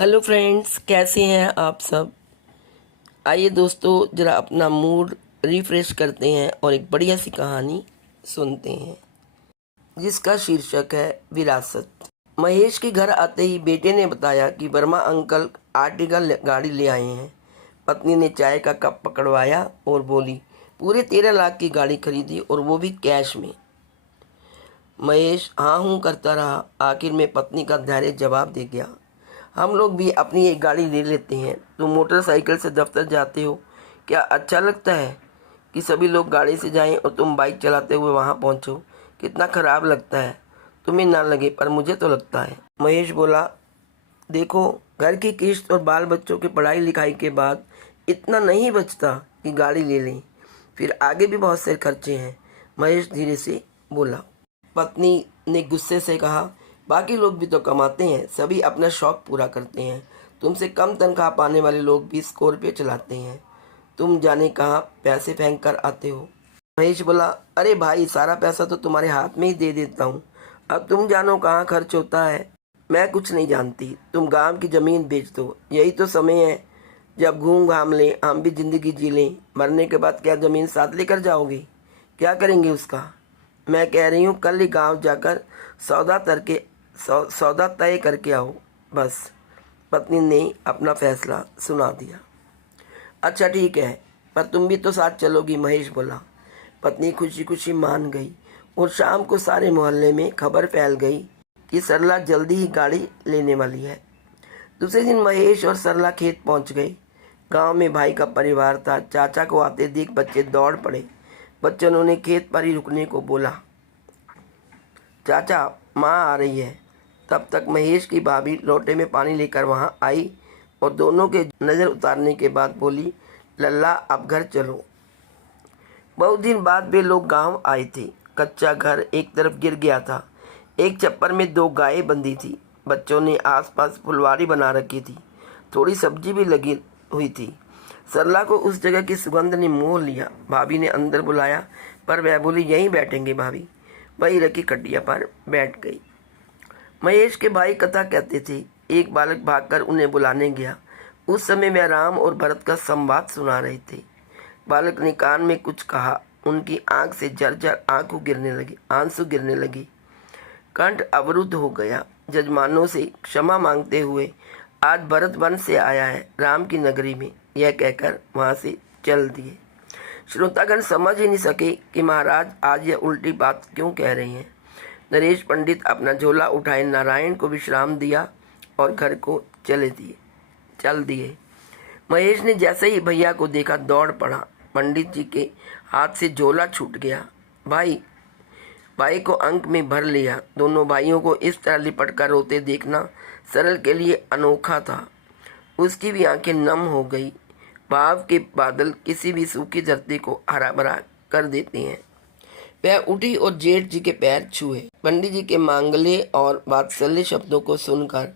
Hello friends, कैसे हैं आप सब। आइए दोस्तों, ज़रा अपना मूड रिफ्रेश करते हैं और एक बढ़िया सी कहानी सुनते हैं जिसका शीर्षक है विरासत। महेश के घर आते ही बेटे ने बताया कि वर्मा अंकल आर्टिगा गाड़ी ले आए हैं। पत्नी ने चाय का कप पकड़वाया और बोली, पूरे 13 लाख की गाड़ी खरीदी और वो भी कैश में। महेश हाँ हूँ करता रहा। आखिर में पत्नी का धैर्य जवाब दे गया, हम लोग भी अपनी एक गाड़ी ले लेते हैं। तुम मोटरसाइकिल से दफ्तर जाते हो, क्या अच्छा लगता है कि सभी लोग गाड़ी से जाएं और तुम बाइक चलाते हुए वहां पहुंचो? कितना खराब लगता है। तुम्हें ना लगे पर मुझे तो लगता है। महेश बोला, देखो, घर की किस्त और बाल बच्चों की पढ़ाई लिखाई के बाद इतना नहीं बचता कि गाड़ी ले लें, फिर आगे भी बहुत से खर्चे हैं। महेश धीरे से बोला। पत्नी ने गुस्से से कहा, बाकी लोग भी तो कमाते हैं, सभी अपना शौक पूरा करते हैं। तुमसे कम तनख्वाह पाने वाले लोग भी स्कॉर्पियो चलाते हैं, तुम जाने कहाँ पैसे फेंक कर आते हो। महेश बोला, अरे भाई, सारा पैसा तो तुम्हारे हाथ में ही दे देता हूँ, अब तुम जानो कहाँ खर्च होता है। मैं कुछ नहीं जानती, तुम गांव की ज़मीन बेच दो, यही तो समय है जब घूम घाम लें, हम भी ज़िंदगी जी लें। मरने के बाद क्या ज़मीन साथ लेकर जाओगे? क्या करेंगे उसका? मैं कह रही हूँ कल ही गांव जाकर सौदा तय करके आओ, बस। पत्नी ने अपना फैसला सुना दिया। अच्छा ठीक है, पर तुम भी तो साथ चलोगी, महेश बोला। पत्नी खुशी खुशी मान गई और शाम को सारे मोहल्ले में खबर फैल गई कि सरला जल्दी ही गाड़ी लेने वाली है। दूसरे दिन महेश और सरला खेत पहुंच गए। गांव में भाई का परिवार था। चाचा को आते देख बच्चे दौड़ पड़े। बच्चों ने खेत पर ही रुकने को बोला। चाचा, माँ आ रही है। तब तक महेश की भाभी लोटे में पानी लेकर वहां आई और दोनों के नज़र उतारने के बाद बोली, लल्ला अब घर चलो। बहुत दिन बाद वे लोग गांव आए थे। कच्चा घर एक तरफ गिर गया था। एक छप्पर में 2 गायें बंधी थी। बच्चों ने आसपास फुलवारी बना रखी थी। थोड़ी सब्जी भी लगी हुई थी। सरला को उस जगह की सुगंध ने मोह लिया। भाभी ने अंदर बुलाया पर वह बोली, यहीं बैठेंगे भाभी। वही रखी खटिया पर बैठ गई। महेश के भाई कथा कहते थे। एक बालक भागकर उन्हें बुलाने गया। उस समय वह राम और भरत का संवाद सुना रहे थे। बालक ने कान में कुछ कहा। उनकी आंख से झरझर आंसू गिरने लगे। कंठ अवरुद्ध हो गया। जजमानों से क्षमा मांगते हुए, आज भरत वन से आया है, राम की नगरी में, यह कहकर वहां से चल दिए। श्रोतागण समझ ही नहीं सके कि महाराज आज यह उल्टी बात क्यों कह रहे हैं। नरेश पंडित अपना झोला उठाए नारायण को विश्राम दिया और घर को चल दिए। महेश ने जैसे ही भैया को देखा दौड़ पड़ा। पंडित जी के हाथ से झोला छूट गया। भाई को अंक में भर लिया। दोनों भाइयों को इस तरह लिपट कर रोते देखना सरल के लिए अनोखा था। उसकी भी आंखें नम हो गई। भाव के बादल किसी भी सूखी धरती को हरा भरा कर देते हैं। वह उठी और जेठ जी के पैर छुए। पंडित जी के मांगल्य और वात्सल्य शब्दों को सुनकर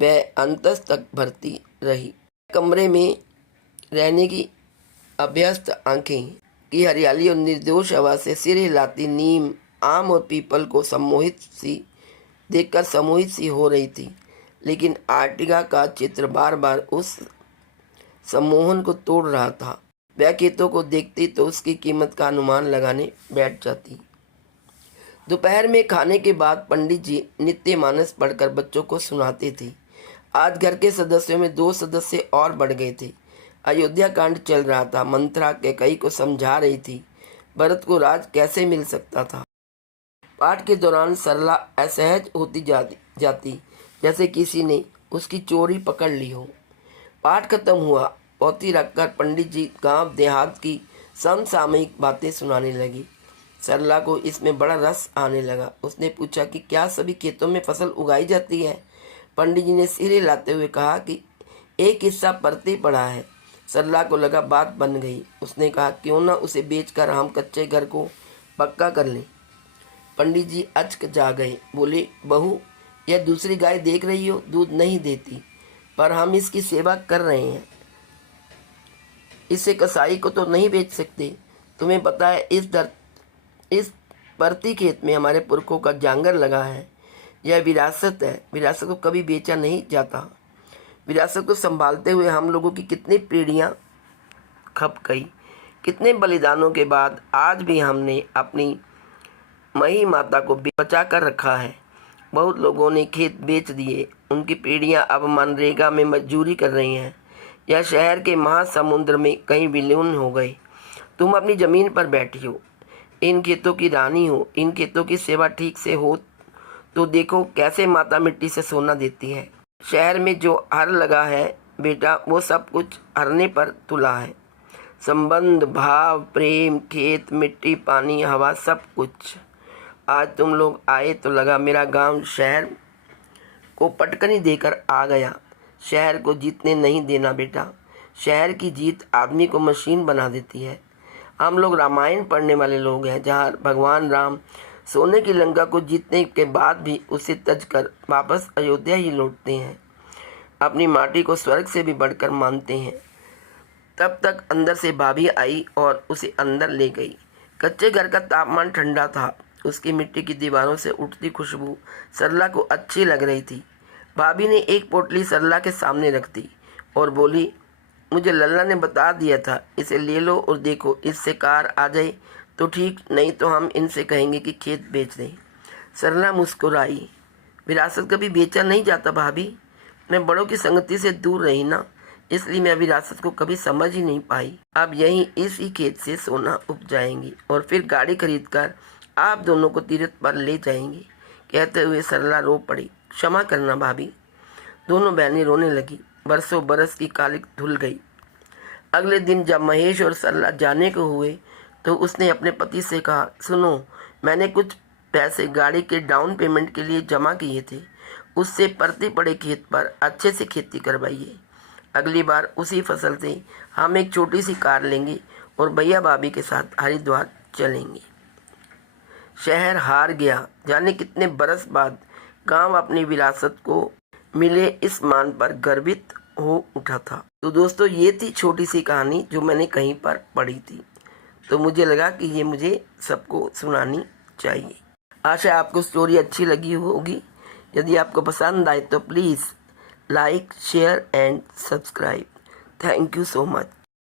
वह अंतस तक भरती रही। कमरे में रहने की अभ्यस्त आंखें की हरियाली और निर्दोष हवा से सिर हिलाती नीम, आम और पीपल को देखकर सम्मोहित सी हो रही थी। लेकिन आर्टिगा का चित्र बार बार उस सम्मोहन को तोड़ रहा था। वह खेतों को देखती तो उसकी कीमत का अनुमान लगाने बैठ जाती। दोपहर में खाने के बाद पंडित जी नित्य मानस पढ़कर बच्चों को सुनाते थे। आज घर के सदस्यों में 2 सदस्य और बढ़ गए थे। अयोध्या कांड चल रहा था। मंत्रा कैकई को समझा रही थी भरत को राज कैसे मिल सकता था। पाठ के दौरान सरला असहज होती जाती जैसे किसी ने उसकी चोरी पकड़ ली हो। पाठ खत्म हुआ। पोथी रखकर पंडित जी गांव देहात की समसामयिक बातें सुनाने लगी। सरला को इसमें बड़ा रस आने लगा। उसने पूछा कि क्या सभी खेतों में फसल उगाई जाती है? पंडित जी ने सिर हिलाते हुए कहा कि एक हिस्सा परते पड़ा है। सरला को लगा बात बन गई। उसने कहा, क्यों ना उसे बेचकर हम कच्चे घर को पक्का कर लें। पंडित जी अचक जा गए। बोले, बहू, यह दूसरी गाय देख रही हो, दूध नहीं देती, पर हम इसकी सेवा कर रहे हैं। इसे कसाई को तो नहीं बेच सकते। तुम्हें पता है इस परती खेत में हमारे पुरखों का जांगर लगा है। यह विरासत है। विरासत को कभी बेचा नहीं जाता। विरासत को संभालते हुए हम लोगों की कितनी पीढ़ियाँ खप गई। कितने बलिदानों के बाद आज भी हमने अपनी मही माता को बचा कर रखा है। बहुत लोगों ने खेत बेच दिए, उनकी पीढ़ियां अब मनरेगा में मजदूरी कर रही हैं या शहर के महासमुद्र में कहीं विलीन हो गए। तुम अपनी ज़मीन पर बैठी हो, इन खेतों की रानी हो। इन खेतों की सेवा ठीक से हो तो देखो कैसे माता मिट्टी से सोना देती है। शहर में जो हर लगा है बेटा, वो सब कुछ हरने पर तुला है। संबंध, भाव, प्रेम, खेत, मिट्टी, पानी, हवा, सब कुछ। आज तुम लोग आए तो लगा मेरा गांव शहर को पटकनी देकर आ गया। शहर को जीतने नहीं देना बेटा। शहर की जीत आदमी को मशीन बना देती है। हम लोग रामायण पढ़ने वाले लोग हैं, जहाँ भगवान राम सोने की लंका को जीतने के बाद भी उसे तज कर वापस अयोध्या ही लौटते हैं। अपनी माटी को स्वर्ग से भी बढ़कर मानते हैं। तब तक अंदर से भाभी आई और उसे अंदर ले गई। कच्चे घर का तापमान ठंडा था। उसकी मिट्टी की दीवारों से उठती खुशबू सरला को अच्छी लग रही थी। भाभी ने एक पोटली सरला के सामने रख दी और बोली, मुझे लल्ला ने बता दिया था, इसे ले लो और देखो, इससे कार आ जाए तो ठीक, नहीं तो हम इनसे कहेंगे कि खेत बेच दें। सरला मुस्कुराई। विरासत कभी बेचा नहीं जाता भाभी। मैं बड़ों की संगति से दूर रही ना, इसलिए मैं विरासत को कभी समझ ही नहीं पाई। अब यहीं इसी खेत से सोना उपजाएंगी और फिर गाड़ी खरीदकर आप दोनों को तीर्थ पर ले जाएंगे। कहते हुए सरला रो पड़ी। क्षमा करना भाभी। दोनों बहनें रोने लगी। बरसों बरस की कालिक धुल गई। अगले दिन जब महेश और सरला जाने को हुए तो उसने अपने पति से कहा, सुनो, मैंने कुछ पैसे गाड़ी के डाउन पेमेंट के लिए जमा किए थे, उससे परते पड़े खेत पर अच्छे से खेती करवाइए। अगली बार उसी फसल से हम एक छोटी सी कार लेंगे और भैया भाभी के साथ हरिद्वार चलेंगे। शहर हार गया। जाने कितने बरस बाद गांव अपनी विरासत को मिले इस मान पर गर्वित हो उठा था। तो दोस्तों, ये थी छोटी सी कहानी जो मैंने कहीं पर पढ़ी थी, तो मुझे लगा कि ये मुझे सबको सुनानी चाहिए। आशा आपको स्टोरी अच्छी लगी होगी। यदि आपको पसंद आए तो please like, share and subscribe. Thank you so much.